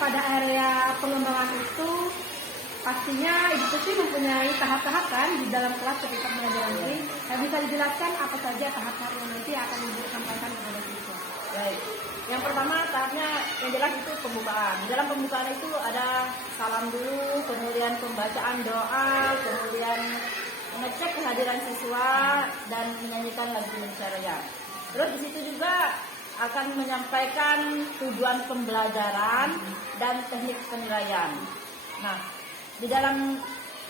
pada area pengembangan itu pastinya Ibu Tuti mempunyai tahap-tahap kan di dalam kelas ketika mengajar nanti. Bisa dijelaskan apa saja tahap-tahap yang nanti akan Ibu sampaikan kepada siswa? Baik. Yang pertama tahapnya yang jelas itu pembukaan. Dalam pembukaan itu ada salam dulu, kemudian pembacaan doa, kemudian mengecek kehadiran siswa dan menyanyikan lagu Indonesia Raya. Terus di situ juga akan menyampaikan tujuan pembelajaran dan teknik penilaian. Nah, di dalam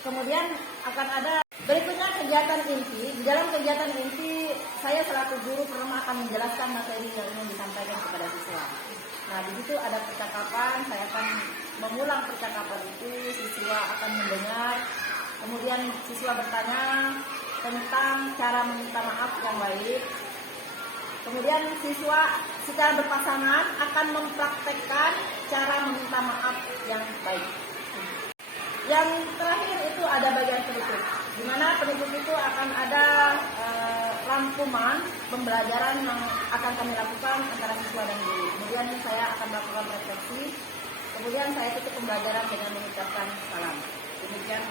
kemudian akan ada berikutnya kegiatan inti. Di dalam kegiatan inti, saya selaku guru pertama akan menjelaskan materi yang ingin disampaikan kepada siswa. Nah, di situ ada percakapan, saya akan mengulang percakapan itu, siswa akan mendengar, kemudian siswa bertanya tentang cara meminta maaf yang baik. Kemudian siswa secara berpasangan akan mempraktekkan cara meminta maaf yang baik. Yang terakhir itu ada bagian penutup, di mana penutup itu akan ada rangkuman pembelajaran yang akan kami lakukan antara siswa dan guru. Kemudian saya akan melakukan refleksi, kemudian saya tutup pembelajaran dengan mengucapkan salam. Demikian.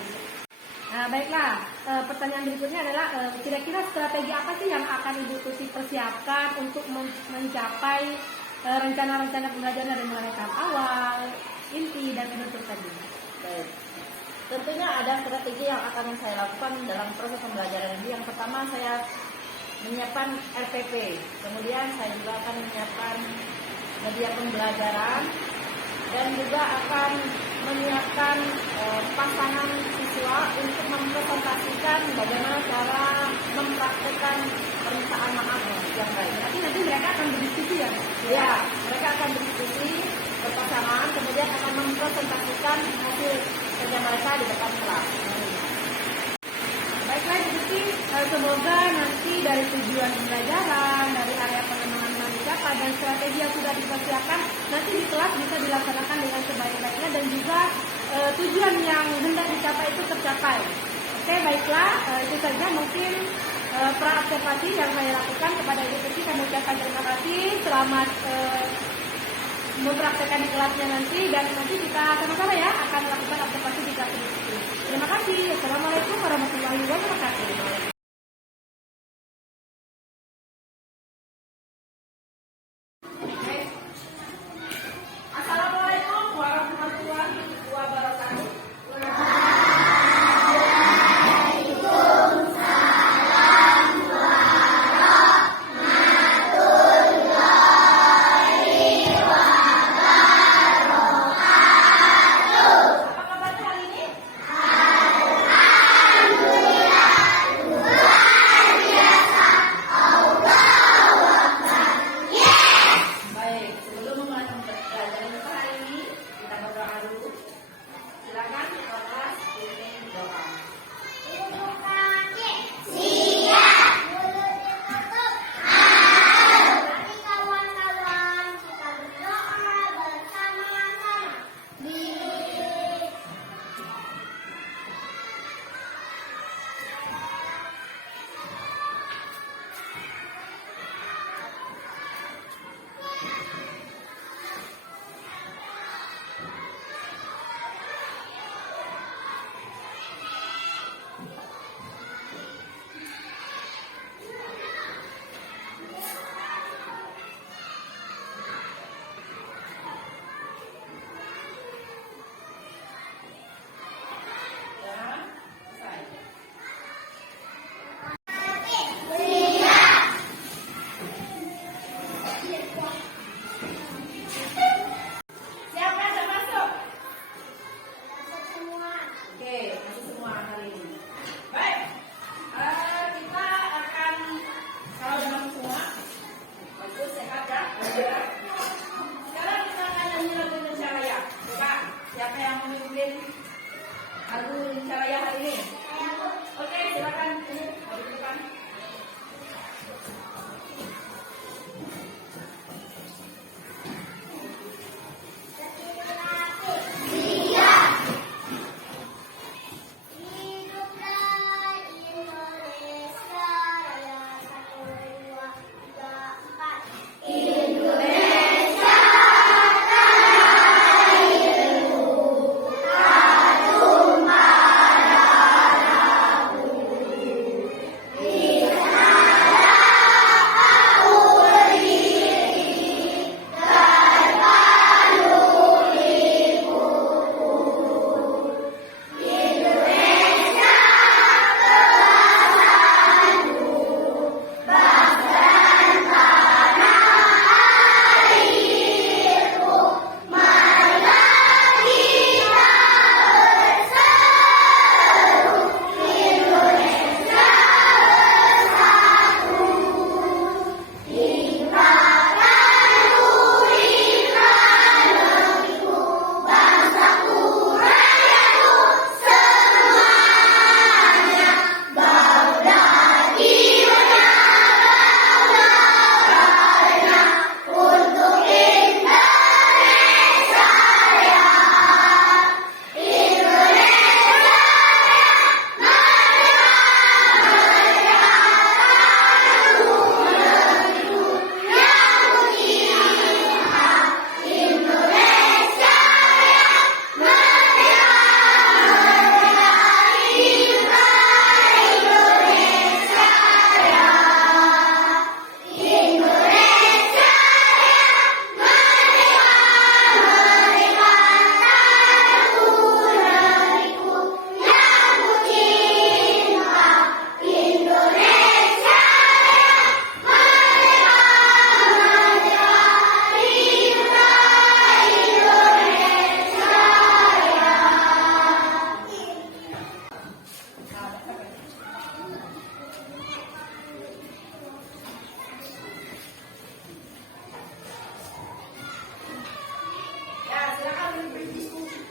Nah, baiklah, pertanyaan berikutnya adalah kira-kira strategi apa sih yang akan Ibu Tuti persiapkan untuk mencapai rencana-rencana pembelajaran dari mulai tahap awal, inti, dan penutup tadi? Baik. Tentunya ada strategi yang akan saya lakukan dalam proses pembelajaran ini. Yang pertama saya menyiapkan RPP, kemudian saya juga akan menyiapkan media pembelajaran dan juga akan menyiapkan pasangan siswa untuk mempresentasikan bagaimana cara mempraktekkan permintaan maaf yang baik. Nanti mereka akan berdiskusi ya? Ya, mereka akan berdiskusi berpasangan, kemudian akan mempresentasikan hasil kerja mereka di depan kelas. Baiklah, jadi semoga nanti dari tujuan pembelajaran, dari area pengembangan yang dicapai dan strategi yang sudah dipersiapkan, nanti di kelas bisa dilaksanakan dengan sebaik-baiknya dan juga tujuan yang hendak dicapai itu tercapai. Oke, baiklah, itu saja mungkin pra-observasi yang saya lakukan kepada Ibu Tuti. Kami ucapkan terima kasih, selamat mempraktekkan di kelasnya nanti, dan nanti kita sama-sama ya akan melakukan observasi di kelas ini. Terima kasih. Assalamualaikum warahmatullahi wabarakatuh.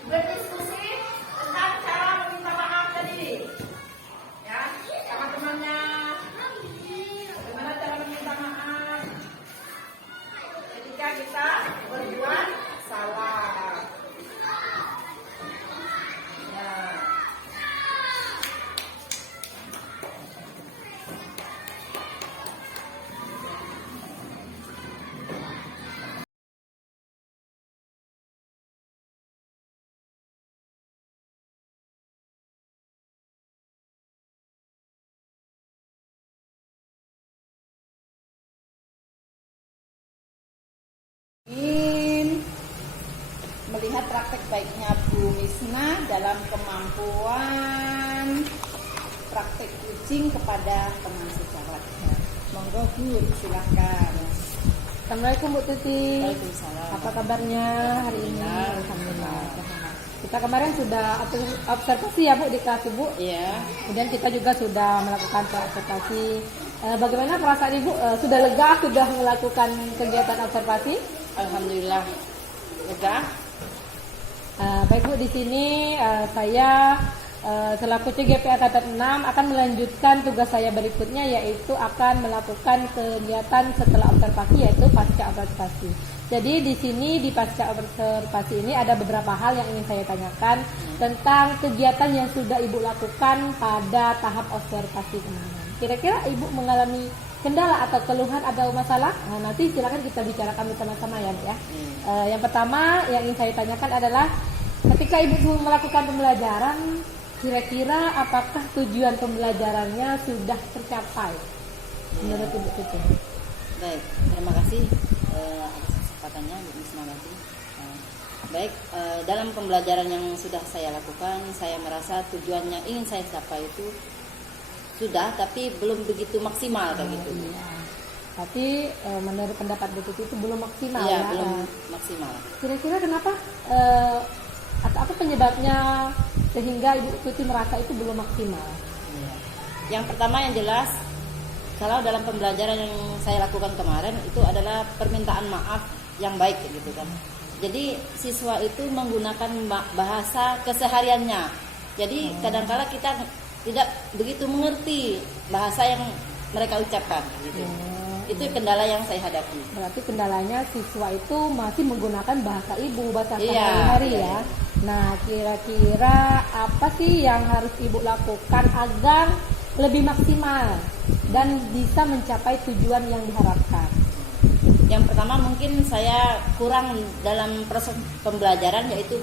berdiskusi tentang cara meminta maaf tadi. Ya, sama temannya. Bagaimana cara meminta maaf ketika kita berbuat salah. Ya. Ingin melihat praktek baiknya Bu Misna dalam kemampuan praktek kucing kepada teman sejawat. Monggo Bu, silahkan. Assalamualaikum Bu Tuti. Waalaikumsalam. Apa kabarnya hari ini? Alhamdulillah. Kita kemarin sudah observasi ya Bu di kelas Ibu. Iya. Kemudian kita juga sudah melakukan observasi. Bagaimana perasaan Ibu? Sudah lega sudah melakukan kegiatan observasi? Alhamdulillah lega. Baik Bu, di sini saya selaku CGP Angkatan 6 akan melanjutkan tugas saya berikutnya, yaitu akan melakukan kegiatan setelah observasi, yaitu pasca observasi. Jadi di sini di pasca observasi ini ada beberapa hal yang ingin saya tanyakan tentang kegiatan yang sudah Ibu lakukan pada tahap observasi kemarin. Kira-kira Ibu mengalami kendala atau keluhan atau masalah? Nah, nanti silakan kita bicarakan bersama-sama ya, Bu ya. Yang pertama yang ingin saya tanyakan adalah ketika Ibu melakukan pembelajaran, kira-kira apakah tujuan pembelajarannya sudah tercapai menurut Ibu itu? Baik, terima kasih atas kesempatannya Bu Misnawati. Baik, dalam pembelajaran yang sudah saya lakukan, saya merasa tujuannya ingin saya capai itu sudah, tapi belum begitu maksimal kayak gitu. Iya. Tapi menurut pendapat Bu Tuti itu belum maksimal Iya, ya. belum maksimal. Kira-kira kenapa? Atau apa penyebabnya sehingga Ibu Tuti merasa itu belum maksimal? Iya. Yang pertama yang jelas, kalau dalam pembelajaran yang saya lakukan kemarin itu adalah permintaan maaf yang baik gitu kan. Jadi siswa itu menggunakan bahasa kesehariannya. Jadi kadang-kala kita tidak begitu mengerti bahasa yang mereka ucapkan gitu. Itu kendala yang saya hadapi. Berarti kendalanya siswa itu masih menggunakan bahasa ibu, bahasa Iya, sehari-hari iya. ya. Nah, kira-kira apa sih yang harus Ibu lakukan agar lebih maksimal dan bisa mencapai tujuan yang diharapkan? Yang pertama mungkin saya kurang dalam proses pembelajaran, yaitu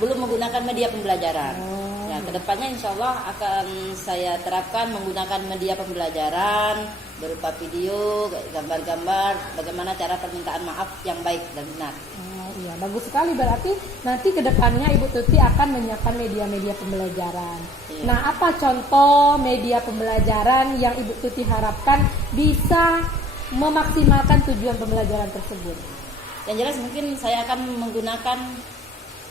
belum menggunakan media pembelajaran. Ya, kedepannya insya Allah akan saya terapkan menggunakan media pembelajaran berupa video, gambar-gambar, bagaimana cara permintaan maaf yang baik dan benar. Iya, bagus sekali. Berarti nanti kedepannya Ibu Tuti akan menyiapkan media-media pembelajaran. Iya. Nah, apa contoh media pembelajaran yang Ibu Tuti harapkan bisa memaksimalkan tujuan pembelajaran tersebut? Yang jelas mungkin saya akan menggunakan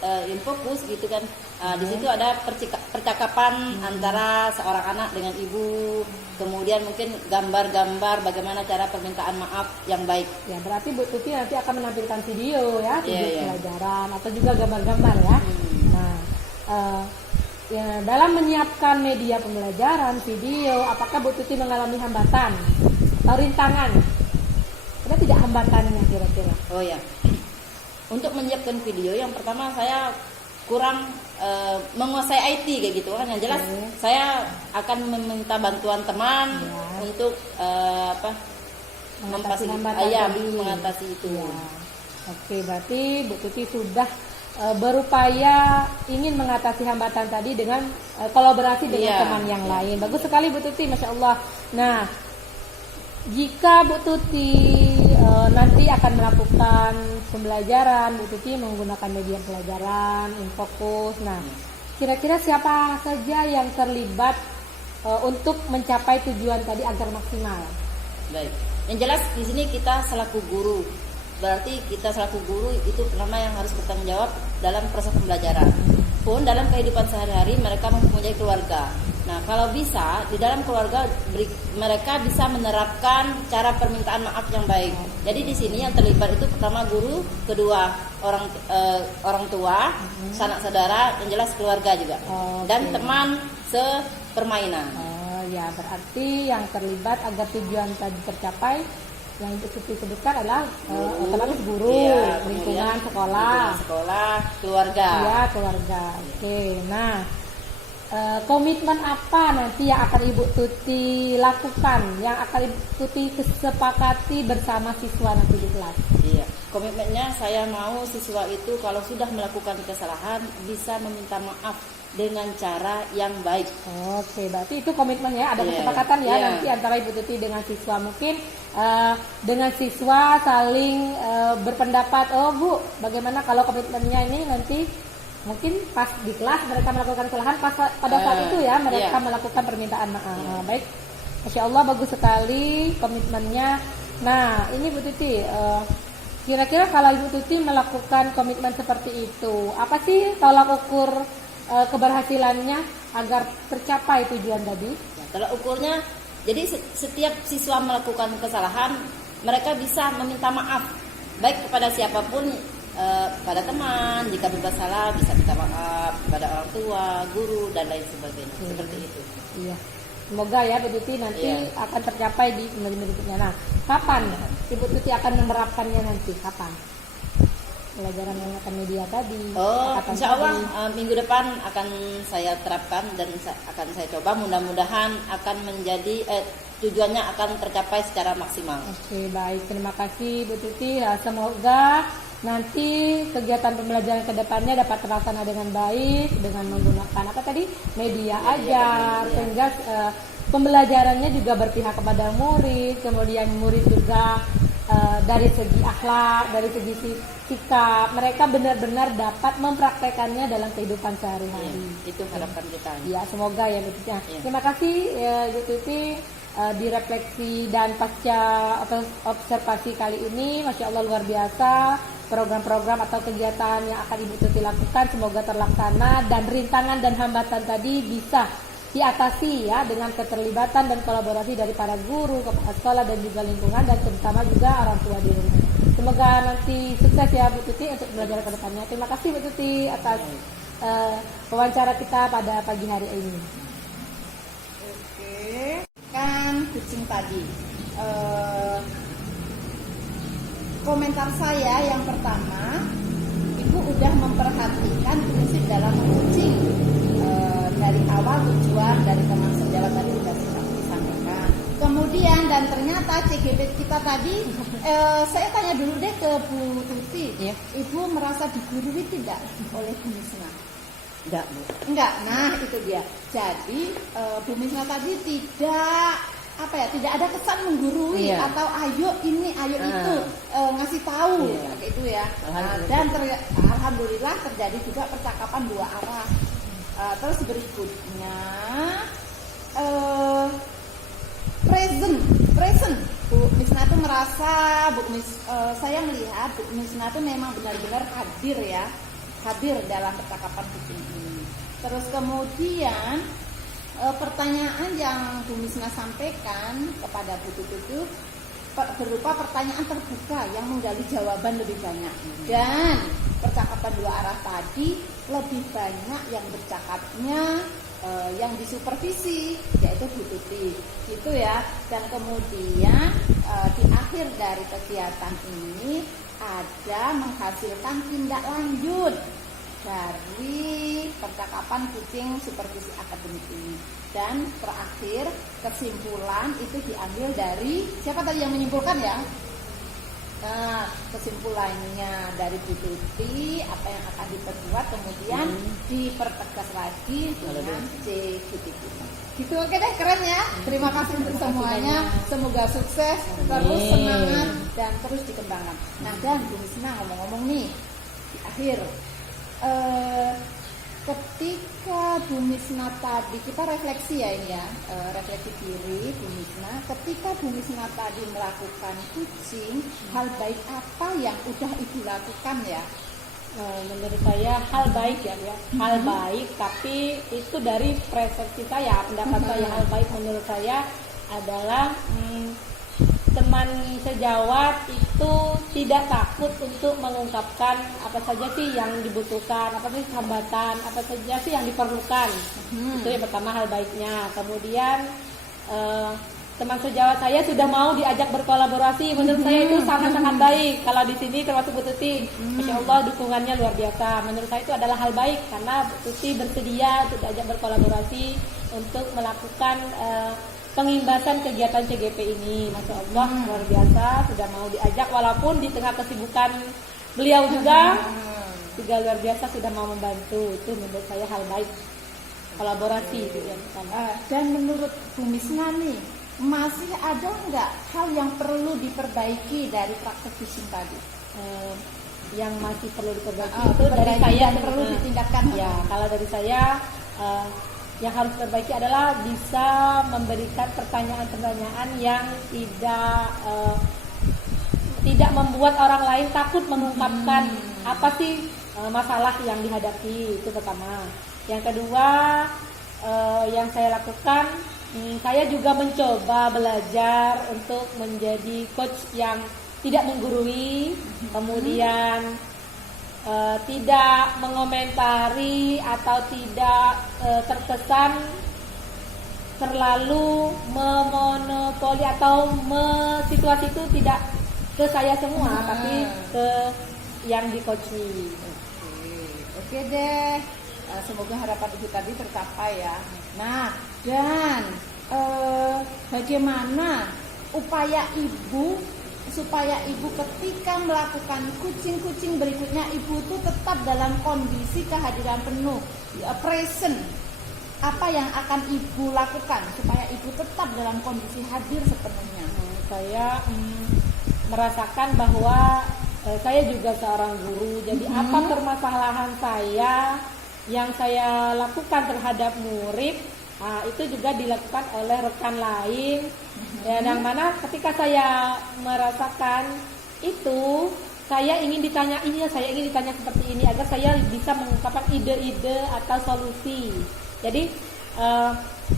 Infokus gitu kan. Di situ ada percakapan antara seorang anak dengan ibu, kemudian mungkin gambar-gambar bagaimana cara permintaan maaf yang baik. Ya, berarti Bu Tuti nanti akan menampilkan video ya, video Iya. pelajaran atau juga gambar-gambar ya. Nah, ya, dalam menyiapkan media pembelajaran, video, apakah Bu Tuti mengalami hambatan atau rintangan? Ada tidak hambatannya kira-kira? Oh ya. Untuk menyiapkan video, yang pertama saya kurang menguasai IT kayak gitu kan. Yang jelas saya akan meminta bantuan teman untuk Mengatasi hambatan tadi. mengatasi itu. Ya. Oke, berarti Bu Tuti sudah berupaya ingin mengatasi hambatan tadi dengan kolaborasi dengan Iya. teman yang lain. Bagus sekali Bu Tuti, Masya Allah. Nah, jika Bu Tuti nanti akan melakukan pembelajaran, Bu Tuti menggunakan media pelajaran, Infokus. Nah, kira-kira siapa saja yang terlibat untuk mencapai tujuan tadi agar maksimal? Baik. Yang jelas di sini kita selaku guru. Berarti kita selaku guru itu pertama yang harus bertanggung jawab dalam proses pembelajaran. Pun dalam kehidupan sehari-hari mereka mempunyai keluarga. Nah, kalau bisa di dalam keluarga mereka bisa menerapkan cara permintaan maaf yang baik. Jadi di sini yang terlibat itu pertama guru, kedua orang tua, sanak saudara, yang jelas keluarga juga, dan teman sepermainan. Oh ya, berarti yang terlibat agar tujuan tadi tercapai yang sebutkan adalah otomatis guru, Iya, lingkungan sekolah, keluarga. Iya, keluarga. Oke, nah komitmen apa nanti yang akan Ibu Tuti lakukan, yang akan Ibu Tuti kesepakati bersama siswa nanti di kelas? Iya, komitmennya saya mau siswa itu kalau sudah melakukan kesalahan bisa meminta maaf dengan cara yang baik. Oke, berarti itu komitmennya, ada Iya, kesepakatan ya iya. nanti antara Ibu Tuti dengan siswa. Mungkin dengan siswa saling berpendapat, oh Bu, bagaimana kalau komitmennya ini nanti mungkin pas di kelas mereka melakukan kesalahan, pada saat itu ya mereka melakukan permintaan maaf. Baik, Masya Allah, bagus sekali komitmennya. Nah, ini Bu Tuti, kira-kira kalau Ibu Tuti melakukan komitmen seperti itu, apa sih tolak ukur keberhasilannya agar tercapai tujuan tadi? Nah, tolak ukurnya, jadi setiap siswa melakukan kesalahan, mereka bisa meminta maaf, baik kepada siapapun, pada teman, jika berbuat salah bisa minta maaf, pada orang tua, guru, dan lain sebagainya. Seperti itu. Iya. Semoga ya Bu Tuti nanti akan tercapai di berikutnya. Nah, kapan Ibu Tuti akan menerapkannya nanti? Kapan? Pelajaran yang akan media tadi. Insya Allah minggu depan akan saya terapkan dan akan saya coba. Mudah-mudahan akan menjadi tujuannya akan tercapai secara maksimal. Oke, baik. Terima kasih Bu Tuti. Semoga nanti kegiatan pembelajaran ke depannya dapat terlaksana dengan baik dengan menggunakan media ajar, sehingga pembelajarannya juga berpihak kepada murid, kemudian murid juga dari segi akhlak, dari segi sikap, mereka benar-benar dapat mempraktekannya dalam kehidupan sehari-hari. Itu harapan kita. Ya, semoga ya Bu Tuti. Terima kasih Bu Tuti di refleksi dan pasca observasi kali ini, Masya Allah luar biasa. Program-program atau kegiatan yang akan Ibu Tuti lakukan semoga terlaksana dan rintangan dan hambatan tadi bisa diatasi ya dengan keterlibatan dan kolaborasi dari para guru, kepala sekolah dan juga lingkungan, dan terutama juga orang tua di rumah. Semoga nanti sukses ya Bu Tuti untuk belajar ke depannya. Terima kasih Bu Tuti atas wawancara kita pada pagi hari ini. Oke, kan kucing tadi. Komentar saya yang pertama, Ibu udah memperhatikan prinsip dalam mengucing dari awal, tujuan dari teman sejawat tadi sudah disampaikan. Kemudian dan ternyata CGP kita tadi, saya tanya dulu deh ke Bu Tuti, Ibu merasa digurui tidak oleh Bu Misna? Enggak, Bu. Enggak, nah itu dia. Jadi Bu Misna tadi tidak ada kesan menggurui atau ayo ini, ayo itu ngasih tahu kayak itu ya. Dan alhamdulillah terjadi juga percakapan dua arah. Terus berikutnya present. Bu Misna itu merasa saya melihat Bu Misna itu memang benar-benar hadir dalam percakapan kucing ini. Terus kemudian pertanyaan yang Bu Misna sampaikan kepada Bu Tuti itu berupa pertanyaan terbuka yang menggali jawaban lebih banyak, dan percakapan dua arah tadi lebih banyak yang bercakapnya yang disupervisi yaitu Bu Tuti gitu ya. Dan kemudian di akhir dari kegiatan ini ada menghasilkan tindak lanjut dari percakapan kucing supervisi akademik ini. Dan terakhir kesimpulan itu diambil dari siapa tadi yang menyimpulkan ya? Nah, kesimpulannya dari Bu Tuti apa yang akan diperbuat kemudian dipertegas lagi dengan CGT. Gitu, oke deh, keren ya. Terima kasih untuk semuanya. Semoga sukses, terus semangat dan terus dikembangkan. Nah, dan Bu Misna ngomong-ngomong nih di akhir, ketika Bu Misna tadi kita refleksi ya ini ya, refleksi diri Bu Misna. Ketika Bu Misna tadi melakukan kucing, hal baik apa yang udah Ibu lakukan ya Menurut saya hal baik ya, hal baik, tapi itu dari persepsi saya, pendapat saya. Hal baik menurut saya adalah teman sejawat itu tidak takut untuk mengungkapkan apa saja sih yang dibutuhkan, apa sih hambatan, apa saja sih yang diperlukan. Itu yang pertama, hal baiknya. Kemudian teman sejawat saya sudah mau diajak berkolaborasi. Menurut saya itu sangat-sangat baik. Kalau di sini termasuk Bu Tuti, Masya Allah dukungannya luar biasa. Menurut saya itu adalah hal baik karena Bu Tuti bersedia untuk diajak berkolaborasi untuk melakukan pengimbasan kegiatan CGP ini. Masya Allah luar biasa, sudah mau diajak walaupun di tengah kesibukan beliau juga luar biasa sudah mau membantu. Itu menurut saya hal baik, kolaborasi itu yang pertama. Dan menurut Bu Misna nih, masih ada nggak hal yang perlu diperbaiki dari praktek phishing tadi? Yang masih perlu diperbaiki itu dari saya yang perlu ditingkatkan. Ya, kalau dari saya yang harus diperbaiki adalah bisa memberikan pertanyaan-pertanyaan yang tidak membuat orang lain takut mengungkapkan apa sih masalah yang dihadapi. Itu pertama. Yang kedua, yang saya lakukan, saya juga mencoba belajar untuk menjadi coach yang tidak menggurui, kemudian tidak mengomentari atau tidak terkesan terlalu memonopoli atau situasi itu tidak ke saya semua, tapi ke yang di coaching. Oke deh. Semoga harapan Ibu tadi tercapai ya. Nah, dan bagaimana upaya Ibu supaya Ibu ketika melakukan coaching berikutnya Ibu itu tetap dalam kondisi kehadiran penuh, present. Apa yang akan Ibu lakukan supaya Ibu tetap dalam kondisi hadir sepenuhnya? Saya merasakan bahwa saya juga seorang guru. Jadi apa permasalahan saya yang saya lakukan terhadap murid, itu juga dilakukan oleh rekan lain. Yang mana ketika saya merasakan itu, saya ingin ditanya seperti ini agar saya bisa mengungkapkan ide-ide atau solusi. Jadi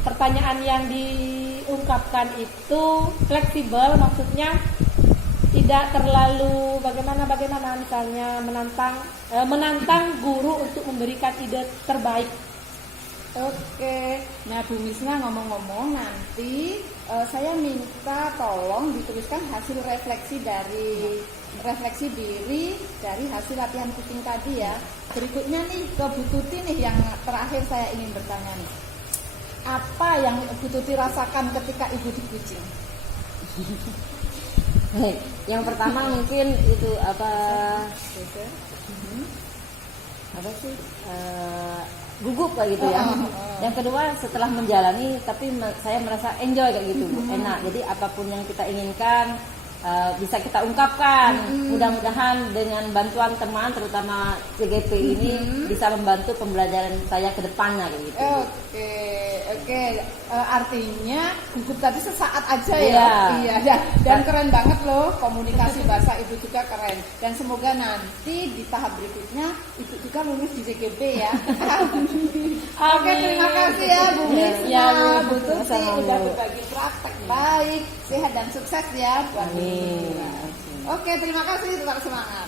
pertanyaan yang diungkapkan itu fleksibel, maksudnya tidak terlalu bagaimana misalnya menantang guru untuk memberikan ide terbaik. Oke, nah Bu Misna ngomong-ngomong nanti saya minta tolong dituliskan hasil refleksi diri dari hasil latihan kucing tadi ya. Berikutnya nih ke Bu Tuti nih, yang terakhir saya ingin bertanya nih. Apa yang Bu Tuti rasakan ketika Ibu di kucing? Yang pertama mungkin itu gugup kayak gitu ya. Yang kedua setelah menjalani, tapi saya merasa enjoy kayak gitu, enak. Jadi apapun yang kita inginkan bisa kita ungkapkan. Mudah-mudahan dengan bantuan teman, terutama CGP ini bisa membantu pembelajaran saya ke depannya kayak gitu. Oke. Artinya gugup tadi sesaat aja ya. Iya. Dan keren banget loh, komunikasi bahasa Ibu juga keren. Dan semoga nanti di tahap berikutnya Ibu juga lulus di CGP ya. Oke, terima kasih ya Bu Misna, Bu Tuti udah berbagi praktek baik, sehat dan sukses ya buat Ibu. Oke, terima kasih, tetap semangat.